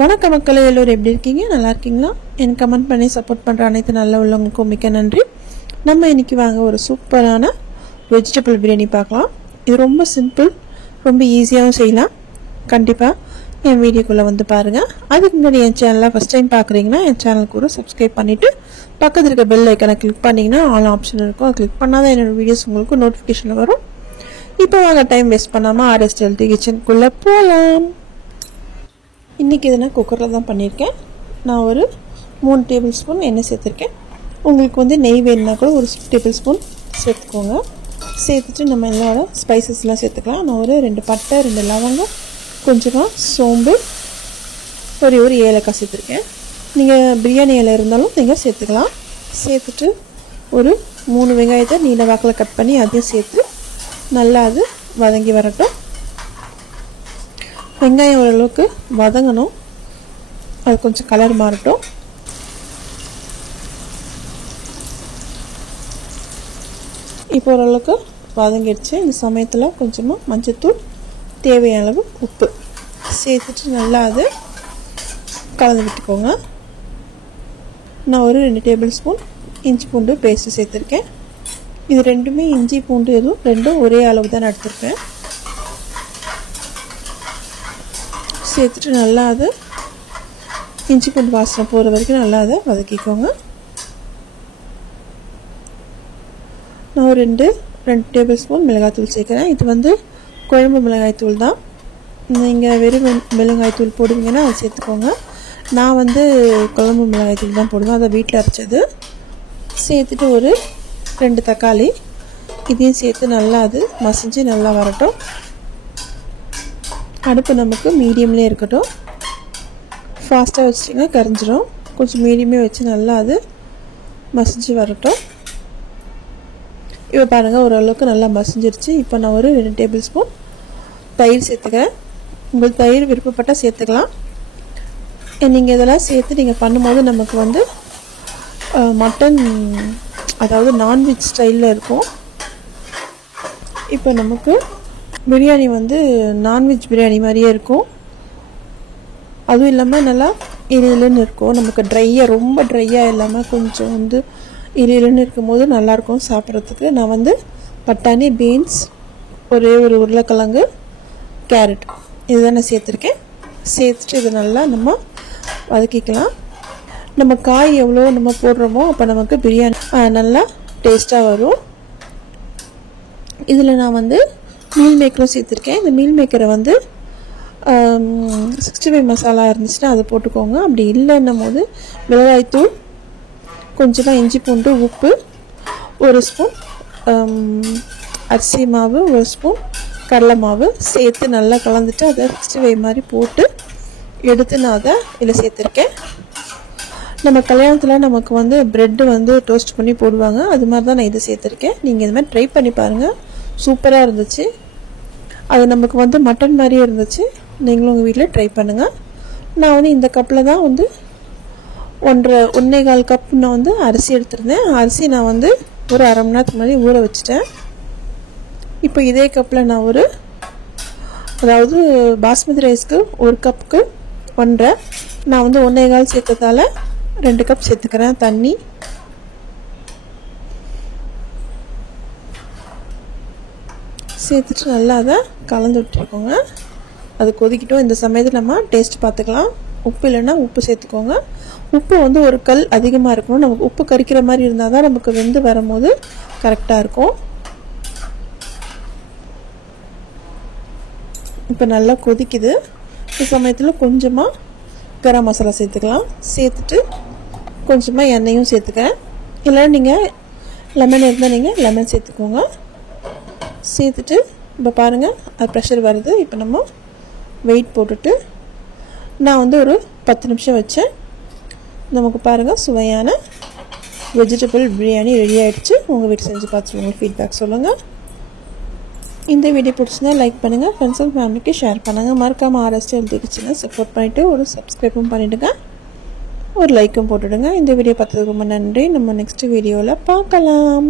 வணக்கம் மக்களே, எல்லோரும் எப்படி இருக்கீங்க? நல்லா இருக்கீங்களா? எனக்கு கமெண்ட் பண்ணி சப்போர்ட் பண்ணுற அனைத்து நல்ல உள்ளவங்களுக்கும் மிக்க நன்றி. நம்ம இன்றைக்கி வாங்க ஒரு சூப்பரான வெஜிடபிள் பிரியாணி பார்க்கலாம். இது ரொம்ப சிம்பிள், ரொம்ப ஈஸியாகவும் செய்யலாம். கண்டிப்பாக என் வீடியோக்குள்ளே வந்து பாருங்கள். அதுக்கு முன்னாடி என் சேனலை ஃபஸ்ட் டைம் பார்க்குறீங்கன்னா என் சேனலுக்கு ஒரு சப்ஸ்கிரைப் பண்ணிவிட்டு பக்கத்தில் இருக்க பெல் ஐக்கனை கிளிக் பண்ணிங்கன்னா ஆல் ஆப்ஷன் இருக்கும். அதை கிளிக் பண்ணால் தான் என்னோடய வீடியோஸ் உங்களுக்கு நோட்டிஃபிகேஷன் வரும். இப்போ வாங்க டைம் வேஸ்ட் பண்ணாமல் RSLT கிச்சனுக்குள்ளே போகலாம். இன்றைக்கி இதை நான் குக்கரில் தான் பண்ணியிருக்கேன். நான் ஒரு 3 டேபிள் ஸ்பூன் எண்ணெய் சேர்த்துருக்கேன். உங்களுக்கு வந்து நெய் வேணுன்னா கூட ஒரு டேபிள் ஸ்பூன் சேர்த்துக்கோங்க. சேர்த்துட்டு நம்ம இதோட ஸ்பைசஸ்லாம் சேர்த்துக்கலாம். நான் ஒரு 2 பட்டை, 2 லவங்கம், கொஞ்சமாக சோம்பு, ஒரு ஏலக்காய் சேர்த்துருக்கேன். நீங்கள் பிரியாணி இலை இருந்தாலும் நீங்கள் சேர்த்துக்கலாம். சேர்த்துட்டு ஒரு 3 வெங்காயத்தை நீல வாக்கில் கட் பண்ணி அதையும் சேர்த்து நல்லா அது வதங்கி வரட்டும். வெங்காயம் ஓரளவுக்கு வதங்கணும், அது கொஞ்சம் கலர் மாறட்டும். இப்போ ஓரளவுக்கு வதங்கிடுச்சு. இந்த சமயத்தில் கொஞ்சமாக மஞ்சள்தூள், தேவையான அளவு உப்பு சேர்த்துட்டு நல்லா அது கலந்து விட்டுக்கோங்க. நான் ஒரு 2 டேபிள் ஸ்பூன் இஞ்சி பூண்டு பேஸ்ட்டு சேர்த்துருக்கேன். இது ரெண்டுமே இஞ்சி பூண்டு ரெண்டும் ஒரே அளவு தான் எடுத்துருக்கேன். சேர்த்துட்டு நல்லா அது இஞ்சி பூண்டு வாசனை போகிற வரைக்கும் நல்லா அதை வதக்கிக்கோங்க. நான் ஒரு 2 டேபிள் ஸ்பூன் மிளகாய்த்தூள் சேர்க்குறேன். இது வந்து குழம்பு மிளகாய்த்தூள் தான். நீங்கள் வெறும் மிளகாய்த்தூள் போடுவீங்கன்னா அதை சேர்த்துக்கோங்க. நான் வந்து குழம்பு மிளகாய்த்தூள் தான் போடுவேன், அதை வீட்டில் அரைச்சது. சேர்த்துட்டு ஒரு 2 தக்காளி இதையும் சேர்த்து நல்லா அது மசிஞ்சு நல்லா வரட்டும். அடுப்பு நமக்கு மீடியம்லேயே இருக்கட்டும். ஃபாஸ்ட்டாக வச்சிட்டிங்கன்னா கரைஞ்சிரும். கொஞ்சம் மீடியமே வச்சு நல்லா அது மசிஞ்சு வரட்டும். இப்போ பாருங்கள், ஓரளவுக்கு நல்லா மசிஞ்சிருச்சு. இப்போ நான் ஒரு 2 டேபிள் ஸ்பூன் தயிர் சேர்த்துக்கிறேன். உங்களுக்கு தயிர் விருப்பப்பட்டால் சேர்த்துக்கலாம். நீங்கள் இதெல்லாம் சேர்த்து நீங்கள் பண்ணும்போது நமக்கு வந்து மட்டன், அதாவது நான்வெஜ் ஸ்டைலில் இருக்கும். இப்போ நமக்கு பிரியாணி வந்து நான்வெஜ் பிரியாணி மாதிரியே இருக்கும். அதுவும் இல்லாமல் நல்லா இலையிலன்னு இருக்கும். நமக்கு ட்ரையாக, ரொம்ப ட்ரையாக இல்லாமல் கொஞ்சம் வந்து இலையிலன்னு இருக்கும்போது நல்லாயிருக்கும் சாப்பிட்றதுக்கு. நான் வந்து பட்டாணி, பீன்ஸ், ஒரு உருளைக்கிழங்கு, கேரட் இதுதான் நான் சேர்த்துருக்கேன். சேர்த்துட்டு இதை நல்லா நம்ம வதக்கிக்கலாம். நம்ம காய் எவ்வளோ நம்ம போடுறோமோ அப்போ நமக்கு பிரியாணி நல்லா டேஸ்ட்டாக வரும். இதில் நான் வந்து மீல் மேக்கரும் சேர்த்துருக்கேன். இந்த மீல் மேக்கரை வந்து 65 மசாலா இருந்துச்சுன்னா அதை போட்டுக்கோங்க. அப்படி இல்லைன்னும் போது மிளகாய்த்தூள், கொஞ்சமாக இஞ்சி பூண்டு, உப்பு, 1 ஸ்பூன் அரிசி மாவு, 1 ஸ்பூன் கடலை மாவு சேர்த்து நல்லா கலந்துட்டு அதை 65 மாதிரி போட்டு எடுத்து நான் அதை இதில் சேர்த்துருக்கேன். நம்ம கல்யாணத்தில் நமக்கு வந்து ப்ரெட்டு வந்து டோஸ்ட் பண்ணி போடுவாங்க, அது மாதிரி தான் நான் இதை சேர்த்துருக்கேன். நீங்கள் இது மாதிரி ட்ரை பண்ணி பாருங்கள், சூப்பராக இருந்துச்சு. அது நமக்கு வந்து மட்டன் மாதிரியே இருந்துச்சு. நீங்களும் உங்கள் வீட்டில் ட்ரை பண்ணுங்கள். நான் வந்து இந்த கப்பில் தான் வந்து 1.25 கப் நான் வந்து அரிசி எடுத்துருந்தேன். அரிசி நான் வந்து ஒரு அரை மணி நேரத்துக்கு முன்னாடி ஊற வச்சுட்டேன். இப்போ இதே கப்பில் நான் அதாவது பாஸ்மதி ரைஸ்க்கு 1 கப்புக்கு 1.5, நான் வந்து 1.25 சேர்த்ததால் 2 கப் சேர்த்துக்கிறேன் தண்ணி. சேர்த்துட்டு நல்லா அதை கலந்து விட்டுருக்கோங்க. அது கொதிக்கிட்டோம். இந்த சமயத்தில் நம்ம டேஸ்ட் பார்த்துக்கலாம். உப்பு இல்லைன்னா உப்பு சேர்த்துக்கோங்க. உப்பு வந்து ஒரு கல் அதிகமாக இருக்கணும். நமக்கு உப்பு கரிக்கிற மாதிரி இருந்தால் தான் நமக்கு வெந்து வரும்போது கரெக்டாக இருக்கும். இப்போ நல்லா கொதிக்குது. இந்த சமயத்தில் கொஞ்சமாக கரம் மசாலா சேர்த்துக்கலாம். சேர்த்துட்டு கொஞ்சமாக எண்ணெயும் சேர்த்துக்கிறேன். இல்லைன்னா நீங்கள் லெமன் இருந்தால் நீங்கள் லெமன் சேர்த்துக்கோங்க. சேர்த்துட்டு இப்போ பாருங்கள், அது ப்ரெஷர் வருது. இப்போ நம்ம வெயிட் போட்டுட்டு நான் வந்து ஒரு 10 நிமிஷம் வச்சேன். நமக்கு பாருங்கள், சுவையான வெஜிடபிள் பிரியாணி ரெடி ஆகிடுச்சு. உங்கள் வீட்டில் செஞ்சு பார்த்துட்டு உங்களுக்கு ஃபீட்பேக் சொல்லுங்கள். இந்த வீடியோ பிடிச்சிருந்தா லைக் பண்ணுங்கள், ஃப்ரெண்ட்ஸ் அண்ட் ஃபேமிலிக்கு ஷேர் பண்ணுங்கள். மறக்காமல் RSLT கிச்சனை சப்போர்ட் பண்ணிவிட்டு ஒரு சப்ஸ்கிரைபும் பண்ணிவிடுங்க, ஒரு லைக்கும் போட்டுவிடுங்க. இந்த வீடியோ பார்த்ததுக்கு ரொம்ப நன்றி. நம்ம நெக்ஸ்ட் வீடியோவில் பார்க்கலாம்.